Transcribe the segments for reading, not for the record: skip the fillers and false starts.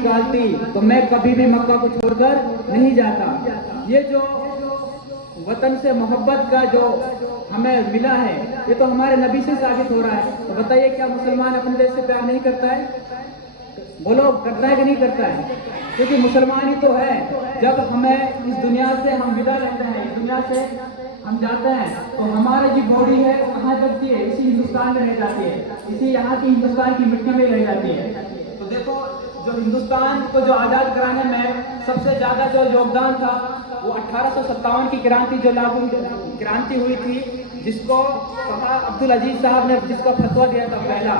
निकालती तो मैं कभी भी मक्का को छोड़कर नहीं जाता। ये जो वतन से मोहब्बत का जो हमें मिला है, ये तो हमारे नबी से साबित हो रहा है। तो बताइए, क्या मुसलमान अपने देश से प्यार नहीं करता है? बोलो, करता है कि नहीं करता है? क्योंकि मुसलमान ही तो है। जब हमें इस दुनिया से हम विदा रहते हैं, इस दुनिया से हम जाते हैं, तो हमारी जो बॉडी है वो कहाँ जाती है? इसी हिंदुस्तान में रह जाती है, इसी यहाँ की हिंदुस्तान की मिट्टी में रह जाती है। तो देखो, जो हिंदुस्तान को जो आज़ाद कराने में सबसे ज़्यादा जो योगदान था, वो 1857 की क्रांति जो लागू क्रांति हुई थी, जिसको अब्दुल अजीज साहब ने जिसको फतवा दिया था पहला,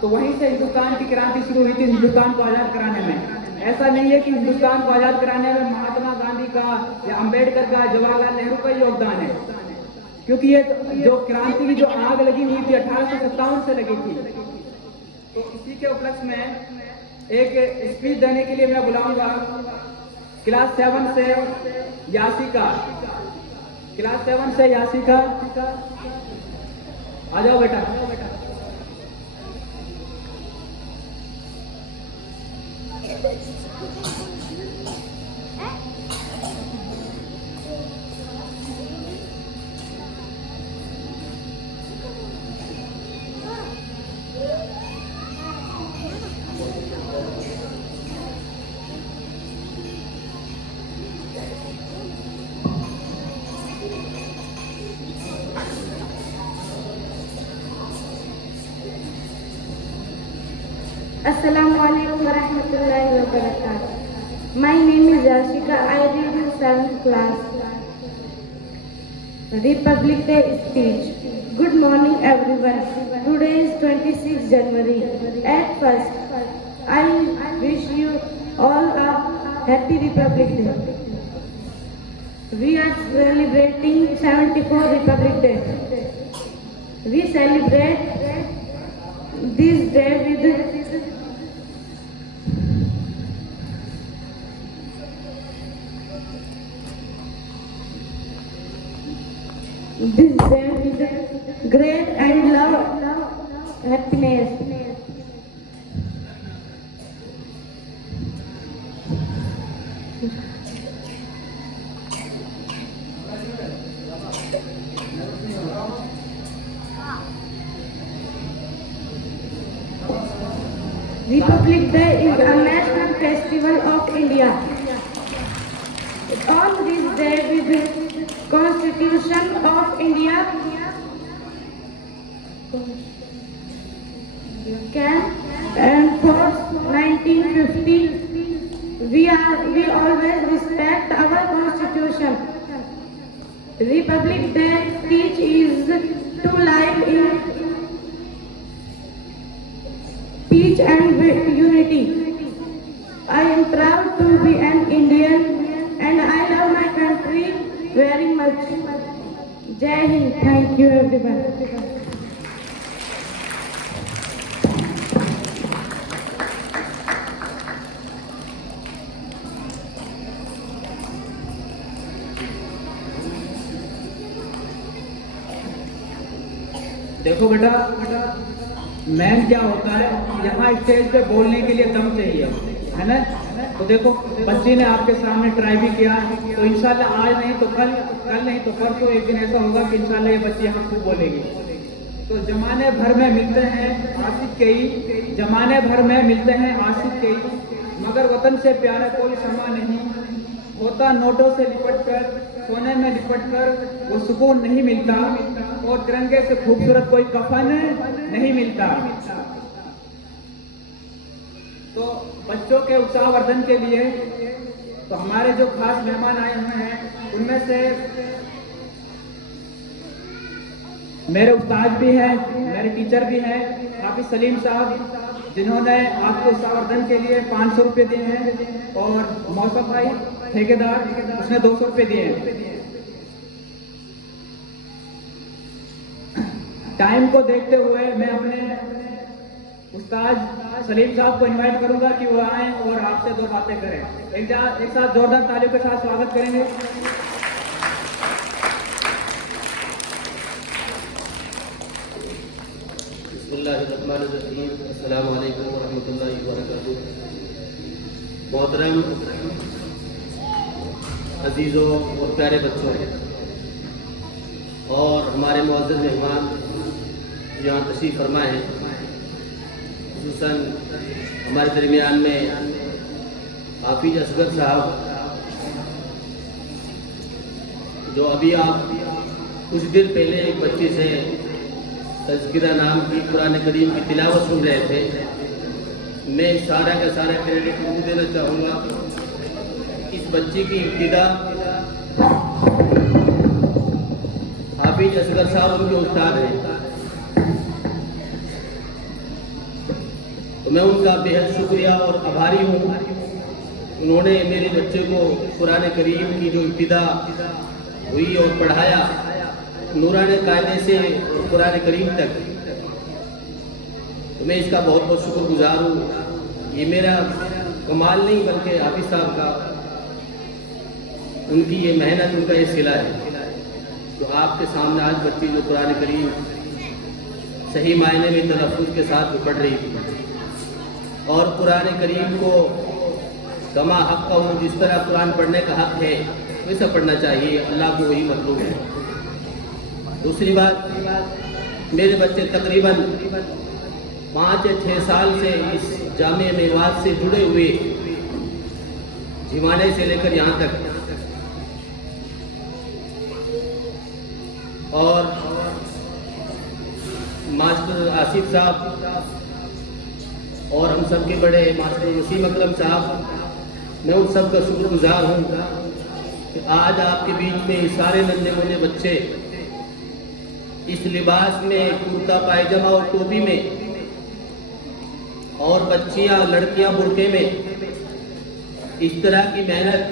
तो वहीं से हिंदुस्तान की क्रांति शुरू हुई थी, हिंदुस्तान को आज़ाद कराने में। ऐसा नहीं है कि हिंदुस्तान को आज़ाद कराने में महात्मा गांधी का या अम्बेडकर का, जवाहरलाल नेहरू का योगदान है, क्योंकि ये जो क्रांति की जो आग लगी हुई थी 1857 से लगी थी। तो इसी के उपलक्ष्य में एक स्पीच देने के लिए मैं बुलाऊंगा क्लास 7 से यासिका। क्लास 7 से यासिका, आ जाओ बेटा। Assalamu alaikum wa rahmatullahi wa barakatuh. My name is Yashika. I read in 7th class. Republic Day speech. Good morning everyone. Today is 26 January. At first, I wish you all a happy Republic Day. We are celebrating 74 Republic Day. We celebrate this day with great and love, happiness. Republic Day is a national festival of India. On this day, with the Constitution of India and for 1950, we always respect our Constitution. Republic Day teaches to live in peace and unity. I am proud to be an Indian and I love my country very much. Jai Hind. Thank you everyone. देखो बेटा, man क्या होता है, यहाँ stage पे बोलने के लिए दम चाहिए, है ना? तो देखो, बच्ची ने आपके सामने ट्राई भी किया, तो इंशाल्लाह आज नहीं तो कल नहीं तो परसों एक दिन ऐसा होगा कि इंशाल्लाह ये बच्ची यहाँ खूब बोलेगी। तो जमाने भर में मिलते हैं आशिक कई, जमाने भर में मिलते हैं आशिक कई, मगर वतन से प्यारा कोई समा नहीं होता। नोटों से लिपट कर, सोने में लिपट कर वो सुकून नहीं मिलता, और तिरंगे से खूबसूरत कोई कफन नहीं मिलता। तो बच्चों के उत्साहवर्धन के लिए तो हमारे जो खास मेहमान आए हुए हैं, उनमें से मेरे उस्ताद भी हैं, मेरे टीचर भी हैं, हाफिज सलीम साहब, जिन्होंने आपको उत्साहवर्धन के लिए 500 रुपये दिए हैं, और मौसम भाई ठेकेदार, उसने 200 रुपये दिए हैं। टाइम को देखते हुए मैं अपने उस्ताद सलीम साहब को इनवाइट करूंगा कि वो आए और आपसे दो बातें करें। एक साथ जोरदार तालियों के साथ स्वागत करेंगे। बिस्मिल्लाहिर्रहमानिर्रहीम। अस्सलामु अलैकुम व रहमतुल्लाहि व बरकातुहू। मोहतरम अजीज़ों और प्यारे बच्चों और हमारे मुअज़्ज़ज़ मेहमान यहाँ तशरीफ़ फरमा हैं, खुसूसन हमारे दरमियान में हाफिज असगर साहब, जो अभी आप कुछ देर पहले एक बच्चे से तज़किरा नाम की कुरान करीम की तिलावत सुन रहे थे। मैं सारा का सारा क्रेडिट उनको देना चाहूँगा। इस बच्चे की इब्तिदा हाफिज असगर साहब उनके उस्ताद हैं, तो मैं उनका बेहद शुक्रिया और आभारी हूँ। उन्होंने मेरे बच्चे को कुरान करीम की जो इब्तिदा हुई और पढ़ाया नूरानी कायदे से और कुरान करीम तक, तो मैं इसका बहुत बहुत शुक्रगुजार हूँ। ये मेरा कमाल नहीं बल्कि हाफिज साहब का, उनकी ये मेहनत, उनका ये सिला है। तो आपके सामने आज बच्ची जो कुरान करीम सही मायने में तलफ़्फ़ुज़ के साथ पढ़ रही थी और कुरान करीम को कमा हक़ का, जिस तरह कुरान पढ़ने का हक़ है वैसा पढ़ना चाहिए, अल्लाह को वही मतलूब है। दूसरी बात, मेरे बच्चे तकरीबन 5 या 6 साल से इस जामिया मेवात से जुड़े हुए, झिमाने से लेकर यहाँ तक, और मास्टर आसिफ साहब और हम सब के बड़े मास्टर वसीम अकरम साहब, मैं उन सब का शुक्रगुजार हूँ कि आज आपके बीच में सारे नन्हे मुन्ने बच्चे इस लिबास में, कुर्ता पायजामा और टोपी में, और बच्चियां लड़कियां बुर्के में, इस तरह की मेहनत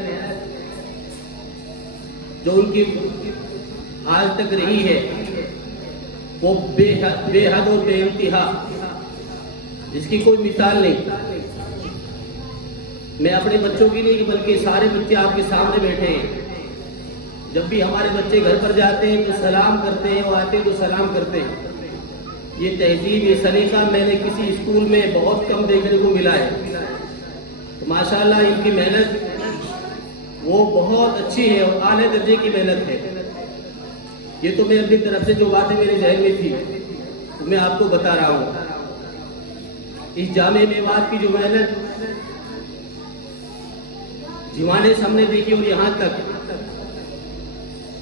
जो उनकी आज तक रही है वो बेहद और बेइंतहा, जिसकी कोई मिसाल नहीं। मैं अपने बच्चों की नहीं बल्कि सारे बच्चे आपके सामने बैठे हैं। जब भी हमारे बच्चे घर पर जाते हैं तो सलाम करते हैं, वो आते हैं तो सलाम करते हैं। ये तहजीब, ये सलीका मैंने किसी स्कूल में बहुत कम देखने को मिला है। तो माशाल्लाह इनकी मेहनत वो बहुत अच्छी है और आले दर्जे की मेहनत है। ये तो मैं अपनी तरफ से जो बातें मेरे जहन में थी तो मैं आपको बता रहा हूँ। इस जामे मेवात की जो मेहनत जीवाने से हमने देखी, और यहाँ तक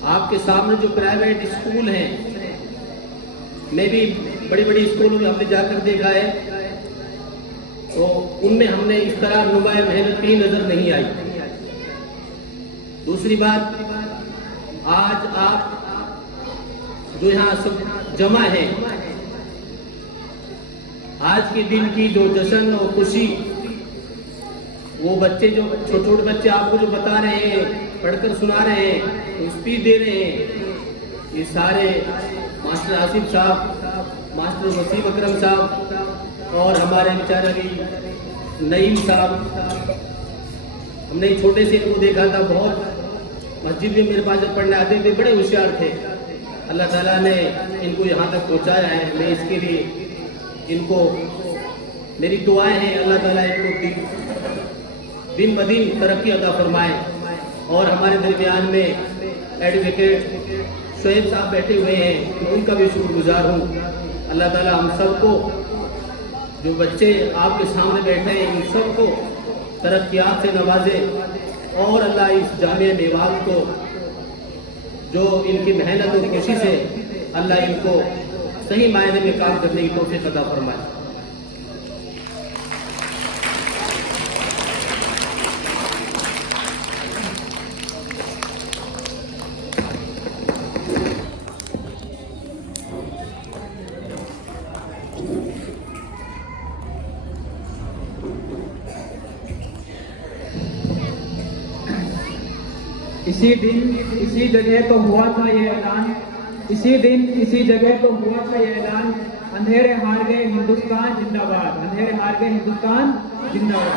आपके सामने जो प्राइवेट स्कूल हैं, मैं भी बड़ी बड़ी स्कूलों में हमने जाकर देखा है, तो उनमें हमने इस तरह नुमाया मेहनत की नजर नहीं आई। दूसरी बात, आज आप जो यहाँ सब जमा है, आज के दिन की जो जश्न और खुशी, वो बच्चे जो छोटे छोटे बच्चे आपको जो बता रहे हैं, पढ़कर सुना रहे हैं, स्पीच दे रहे हैं, ये सारे मास्टर आसिफ साहब, मास्टर वसीम अकरम साहब और हमारे बेचारा भी नईम साहब, हमने छोटे से इनको देखा था, बहुत मस्जिद में मेरे पास जब पढ़ने आते थे, बड़े होशियार थे। अल्लाह ताला ने इनको यहाँ तक पहुँचाया है। मैं इसके लिए इनको, मेरी दुआएं हैं अल्लाह ताला इनको दिन ब दिन तरक्की अता फरमाए। और हमारे दरमियान में एडवोकेट शोएब साहब बैठे हुए हैं, मैं उनका भी शुक्रगुजार हूँ। अल्लाह ताला हम सबको, जो बच्चे आपके सामने बैठे हैं, इन सबको तरक्कियात से नवाजे, और अल्लाह इस जामिया मेवात को जो इनकी मेहनत और कोशिश है, अल्लाह इनको सही मायने में काम करने की तौफीक अता फरमाए। इसी दिन इसी जगह तो हुआ था ये ऐलान, इसी दिन इसी जगह तो हुआ था ये ऐलान, अंधेरे हार गए हिंदुस्तान जिंदाबाद, अंधेरे हार गए हिंदुस्तान जिंदाबाद।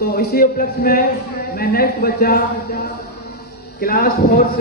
तो इसी उपलक्ष्य में मैं नेक्स्ट बच्चा क्लास 4 से